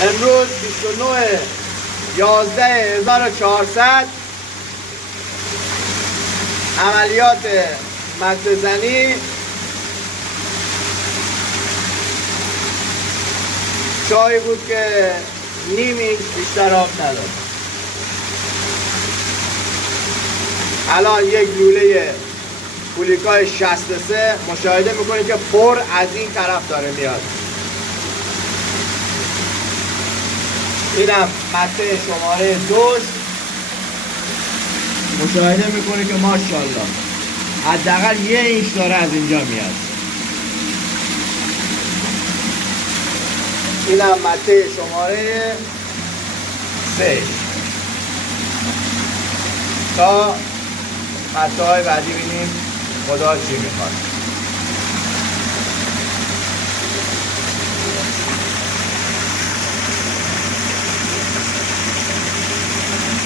امروز 29/11/1400 عملیات مته زنی چایی بود که نیم اینچ بیشتر آب نداد. الان یک لوله کولیکای 63 مشاهده میکنید که پر از این طرف داره میاد. اینم مته شماره 2. مشاهده میکنید که ماشاءالله حداقل 1 اینچ داره از اینجا میاد. اینم مته شماره 3. تا مته های بعدی بینیم خدا چی میخواد.